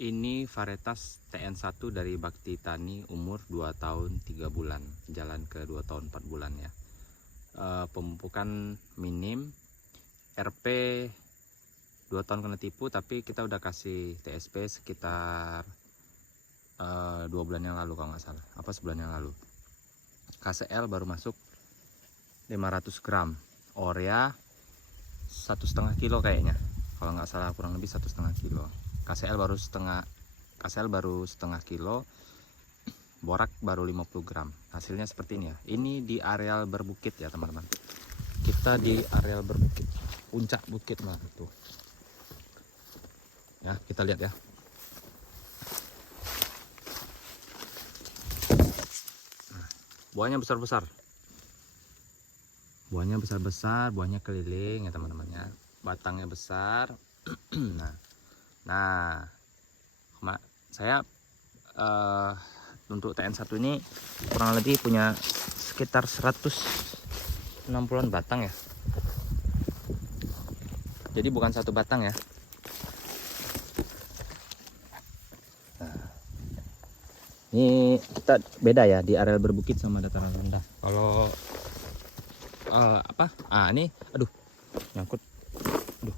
Ini varietas TN1 dari Bakti Tani, umur 2 tahun 3 bulan, jalan ke 2 tahun 4 bulan ya. Pemupukan minim, RP 2 tahun kena tipu, tapi kita udah kasih TSP sekitar 2 bulan yang lalu kalau nggak salah, apa sebulan yang lalu. KCL baru masuk 500 gram, Orea 1,5 kilo kayaknya, kalau nggak salah, kurang lebih 1,5 kilo. KCL baru setengah kilo, borak baru 50 gram. Hasilnya seperti ini ya. Ini di areal berbukit ya teman-teman. Kita di areal berbukit, puncak bukit lah tuh. Ya, kita lihat ya. Nah, buahnya besar-besar. Buahnya besar-besar, buahnya keliling ya teman-teman ya. Batangnya besar. Nah, saya untuk TN1 ini kurang lebih punya sekitar 160-an batang ya. Jadi bukan satu batang ya. Nah, ini kita beda ya di areal berbukit sama dataran rendah. Kalau ini aduh nyangkut. Aduh.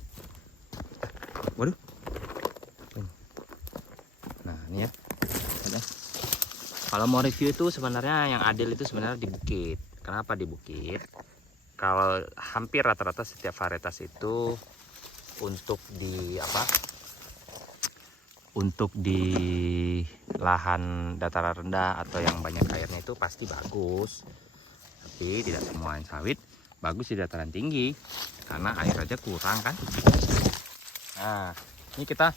Waduh. Nah, ini ya. Kalau mau review itu sebenarnya yang adil itu sebenarnya di bukit. Kenapa di bukit? Kalau hampir rata-rata setiap varietas itu untuk di untuk di lahan dataran rendah atau yang banyak airnya itu pasti bagus. Tapi tidak semua yang sawit bagus di dataran tinggi karena air aja kurang kan. Nah, ini kita,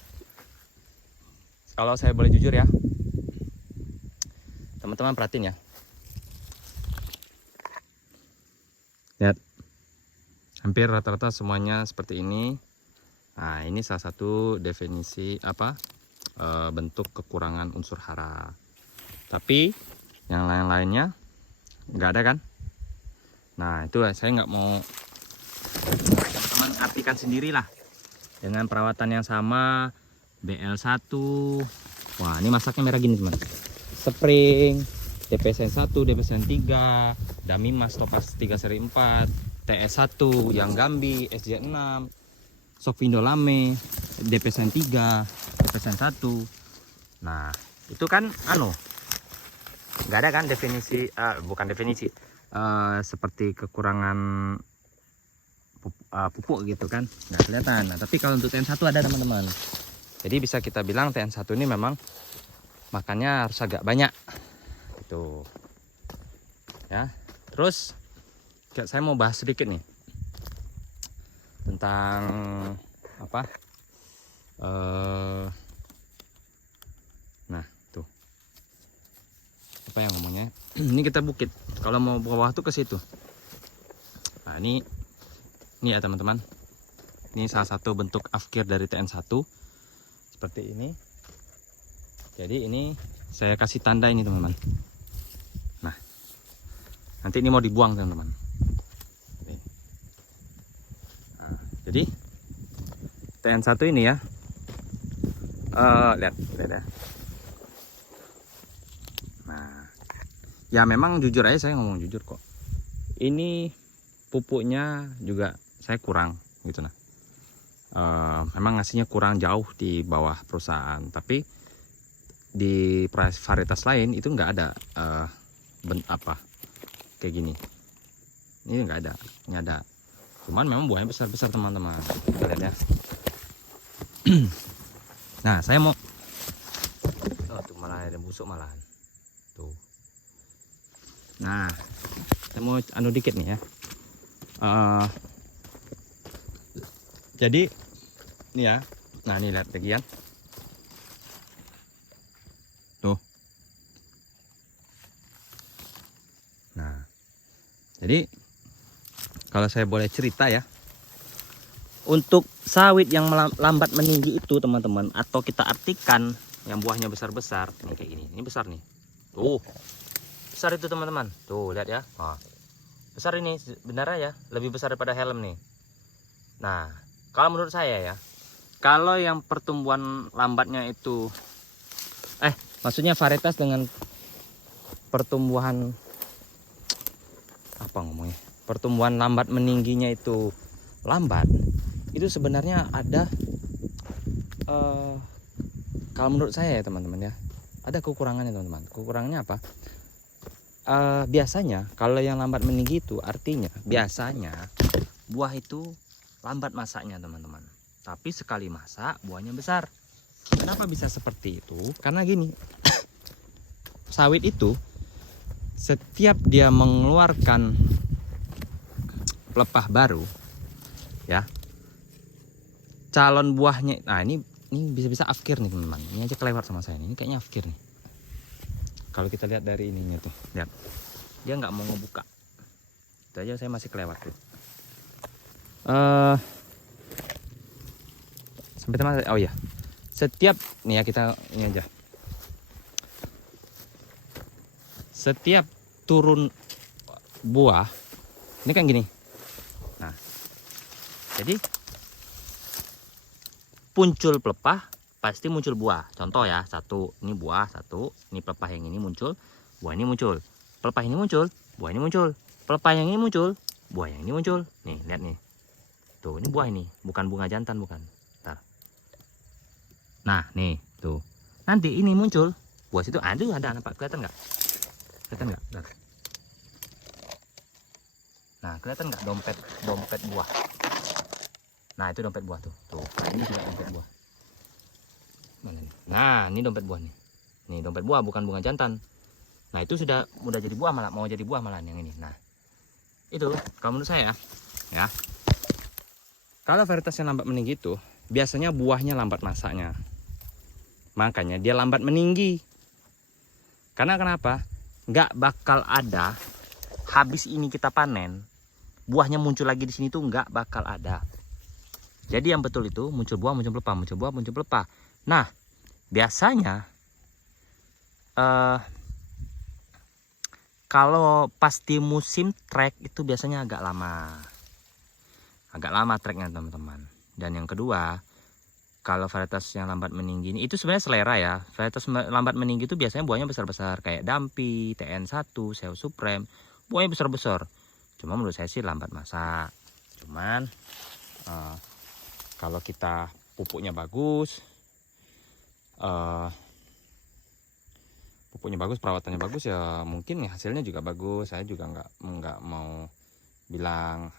kalau saya boleh jujur ya, teman-teman perhatiin ya. Lihat, hampir rata-rata semuanya seperti ini. Nah, ini salah satu definisi bentuk kekurangan unsur hara. Tapi yang lain-lainnya nggak ada kan. Nah, itu saya nggak mau, teman-teman artikan sendirilah dengan perawatan yang sama. BL1, wah ini masaknya merah gini teman. Spring, DPSN 1, DPSN 3, Damimas Topaz 3 seri 4, TS1, Yang Gambi, SJ6, Sofindo Lame, DPSN 3, DPSN 1. Nah, itu kan nggak ada kan definisi, bukan definisi, seperti kekurangan pupuk gitu kan, nggak kelihatan. Nah, tapi kalau untuk TN1 ada teman-teman. Jadi bisa kita bilang TN1 ini memang makannya harus agak banyak gitu ya. Terus saya mau bahas sedikit nih tentang nah tuh apa yang ngomongnya. Ini kita bukit, kalau mau bawah tuh ke situ. Nah, ini ya teman-teman, ini salah satu bentuk afkir dari TN1 seperti ini. Jadi ini saya kasih tanda ini teman-teman. Nah, nanti ini mau dibuang teman-teman. Nah, jadi TN1 ini ya, lihat ya. Nah, ya memang jujur aja, saya ngomong jujur kok. Ini pupuknya juga saya kurang gitu nah. Memang ngasihnya kurang jauh di bawah perusahaan, tapi di varietas lain itu nggak ada kayak gini. Ini nggak ada, ini ada. Cuman memang buahnya besar-besar teman-teman. Kita lihat ya. Nah, saya mau tuh malah ada busuk malahan. Tuh. Nah, saya mau dikit nih ya. Jadi ini ya. Nah, ini lihat bagian. Tuh. Nah, jadi kalau saya boleh cerita ya, untuk sawit yang lambat meninggi itu teman-teman, atau kita artikan yang buahnya besar-besar, ini kayak gini, ini besar nih. Tuh, besar itu teman-teman. Tuh lihat ya. Nah, besar ini sebenarnya ya, lebih besar daripada helm nih. Nah, kalau menurut saya ya, Kalau yang pertumbuhan lambatnya itu maksudnya varietas dengan pertumbuhan pertumbuhan lambat meningginya itu lambat, itu sebenarnya ada kalau menurut saya ya teman-teman ya, ada kekurangannya teman-teman. Kekurangannya apa? Biasanya kalau yang lambat meninggi itu artinya biasanya buah itu lambat masaknya teman-teman, tapi sekali masak buahnya besar. Kenapa bisa seperti itu? Karena gini, sawit itu setiap dia mengeluarkan pelepah baru ya, calon buahnya, nah ini bisa-bisa afkir nih teman-teman. Ini aja kelewat sama saya, ini kayaknya afkir nih. Kalau kita lihat dari ininya tuh, lihat dia nggak mau ngebuka, itu aja saya masih kelewat tuh. Sampai teman, oh ya, setiap nih ya, kita ini aja, setiap turun buah ini kan gini. Nah, jadi muncul pelepah pasti muncul buah. Contoh ya, satu ini buah, satu ini pelepah, yang ini muncul, buah ini muncul, pelepah ini muncul, buah ini muncul, pelepah yang ini muncul, buah yang ini muncul. Nih lihat nih, tuh ini buah, ini bukan bunga jantan, bukan. Bentar. Nah nih tuh, nanti ini muncul buah situ. Aduh, ada nampak, kelihatan nggak? Kelihatan nggak? Nah kelihatan nggak dompet buah? Nah itu dompet buah tuh. Nah, ini juga dompet buah. Nah ini dompet buah nih. Nih dompet buah, bukan bunga jantan. Nah itu sudah jadi buah, malah mau jadi buah malah yang ini. Nah itu kalau menurut saya ya. Kalau varietas yang lambat meninggi itu biasanya buahnya lambat masaknya. Makanya dia lambat meninggi. Karena kenapa? Nggak bakal ada habis ini kita panen, buahnya muncul lagi di sini tuh nggak bakal ada. Jadi yang betul itu muncul buah, muncul pelepah, muncul buah, muncul pelepah. Nah, biasanya kalau pasti musim trek itu biasanya agak lama. Agak lama treknya teman-teman. Dan yang kedua, kalau varietas yang lambat meninggi ini, itu sebenarnya selera ya. Varietas lambat meninggi itu biasanya buahnya besar-besar, kayak Dampi, TN1, Seu Supreme. Buahnya besar-besar. Cuma menurut saya sih lambat masak. Cuman kalau kita pupuknya bagus, perawatannya bagus, ya mungkin hasilnya juga bagus. Saya juga nggak mau bilang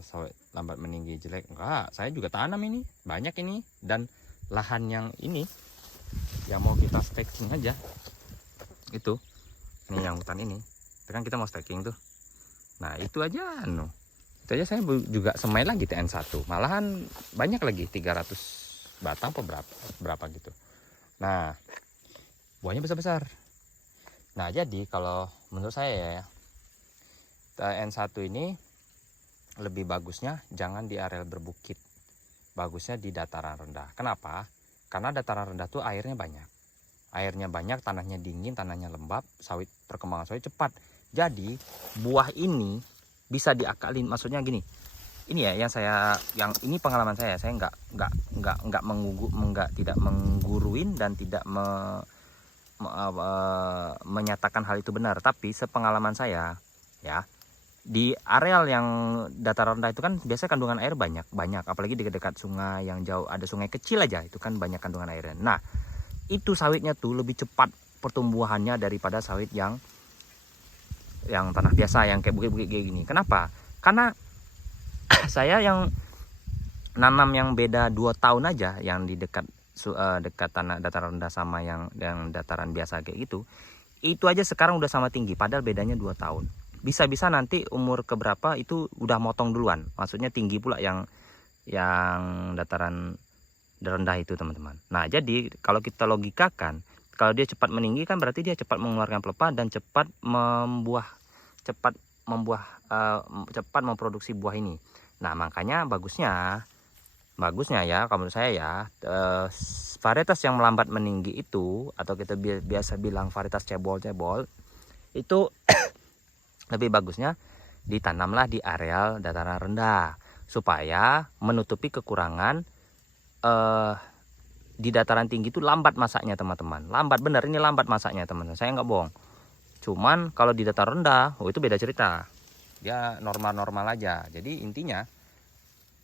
sawit lambat meninggi jelek, enggak. Saya juga tanam ini banyak ini, dan lahan yang ini yang mau kita staking aja itu, ini yang hutan ini kan kita mau staking tuh. Nah itu aja itu aja saya juga semai lagi TN1, malahan banyak lagi 300 batang apa berapa gitu. Nah buahnya besar-besar. Nah jadi kalau menurut saya ya, TN1 ini lebih bagusnya jangan di areal berbukit, bagusnya di dataran rendah. Kenapa? Karena dataran rendah tuh airnya banyak, tanahnya dingin, tanahnya lembab, perkembangan sawit cepat. Jadi buah ini bisa diakalin, maksudnya gini, ini ya yang ini pengalaman saya nggak tidak mengguruin dan tidak menyatakan hal itu benar, tapi sepengalaman saya ya, di areal yang dataran rendah itu kan biasanya kandungan air banyak, apalagi di dekat sungai yang jauh, ada sungai kecil aja itu kan banyak kandungan airnya. Nah itu sawitnya tuh lebih cepat pertumbuhannya daripada sawit yang tanah biasa, yang kayak bukit-bukit kayak gini. Kenapa? Karena saya yang nanam yang beda 2 tahun aja, yang di dekat tanah dataran rendah sama yang dataran biasa kayak gitu, itu aja sekarang udah sama tinggi, padahal bedanya 2 tahun. Bisa-bisa nanti umur keberapa itu udah motong duluan, maksudnya tinggi pula yang dataran rendah itu teman-teman. Nah jadi kalau kita logikakan, kalau dia cepat meninggi kan berarti dia cepat mengeluarkan pelepah dan cepat memproduksi buah ini. Nah makanya bagusnya ya kalau menurut saya ya, varietas yang melambat meninggi itu, atau kita biasa bilang varietas cebol itu lebih bagusnya ditanamlah di areal dataran rendah supaya menutupi kekurangan di dataran tinggi itu lambat masaknya teman-teman. Lambat bener, ini lambat masaknya teman-teman, saya nggak bohong. Cuman kalau di dataran rendah, oh itu beda cerita, dia normal-normal aja. Jadi intinya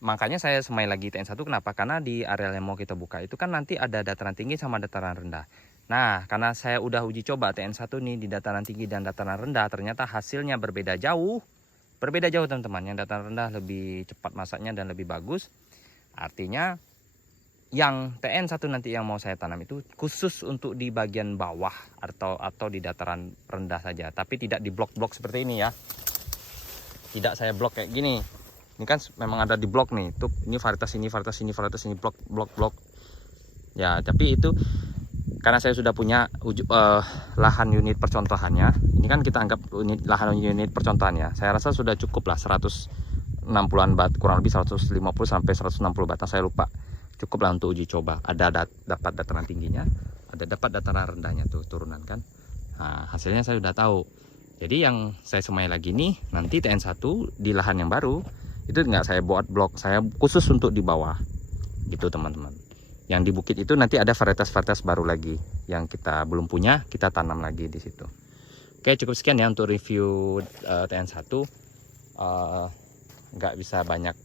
makanya saya semai lagi TN1, kenapa? Karena di areal yang mau kita buka itu kan nanti ada dataran tinggi sama dataran rendah. Nah, karena saya udah uji coba TN1 nih di dataran tinggi dan dataran rendah, ternyata hasilnya berbeda jauh. Berbeda jauh teman-teman. Yang dataran rendah lebih cepat masaknya dan lebih bagus. Artinya yang TN1 nanti yang mau saya tanam itu khusus untuk di bagian bawah atau di dataran rendah saja, tapi tidak di blok-blok seperti ini ya. Tidak saya blok kayak gini. Ini kan memang ada di blok nih. Tuh, ini varietas ini, varietas ini, varietas ini, blok. Ya, tapi itu karena saya sudah punya lahan unit percontohannya. Ini kan kita anggap lahan unit percontohannya. Saya rasa sudah cukup lah 160-an bat, kurang lebih 150 sampai 160 batang, saya lupa. Cukup lah untuk uji coba. Ada dapat dataran tingginya, ada dapat dataran rendahnya tuh turunan kan. Nah, hasilnya saya sudah tahu. Jadi yang saya semai lagi nih nanti TN1 di lahan yang baru itu nggak saya buat blok, saya khusus untuk di bawah gitu teman-teman. Yang di bukit itu nanti ada varietas-varietas baru lagi yang kita belum punya, kita tanam lagi di situ. Oke, cukup sekian ya untuk review TN1. Nggak bisa banyak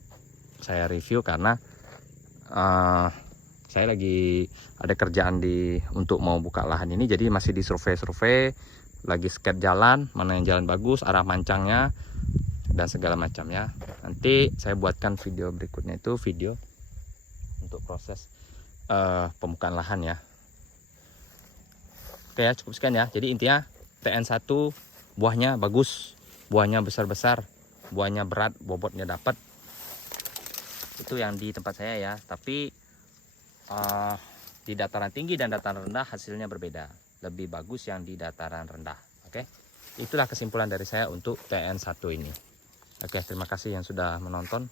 saya review karena saya lagi ada kerjaan untuk mau buka lahan ini, jadi masih di survei, lagi sket jalan, mana yang jalan bagus, arah mancangnya dan segala macam ya. Nanti saya buatkan video berikutnya, itu video untuk proses pembukaan lahan ya. Oke ya, cukup sekian ya. Jadi intinya TN1 buahnya bagus, buahnya besar-besar, buahnya berat, bobotnya dapat. Itu yang di tempat saya ya. Tapi di dataran tinggi dan dataran rendah hasilnya berbeda. Lebih bagus yang di dataran rendah. Oke, itulah kesimpulan dari saya untuk TN1 ini. Oke, terima kasih yang sudah menonton.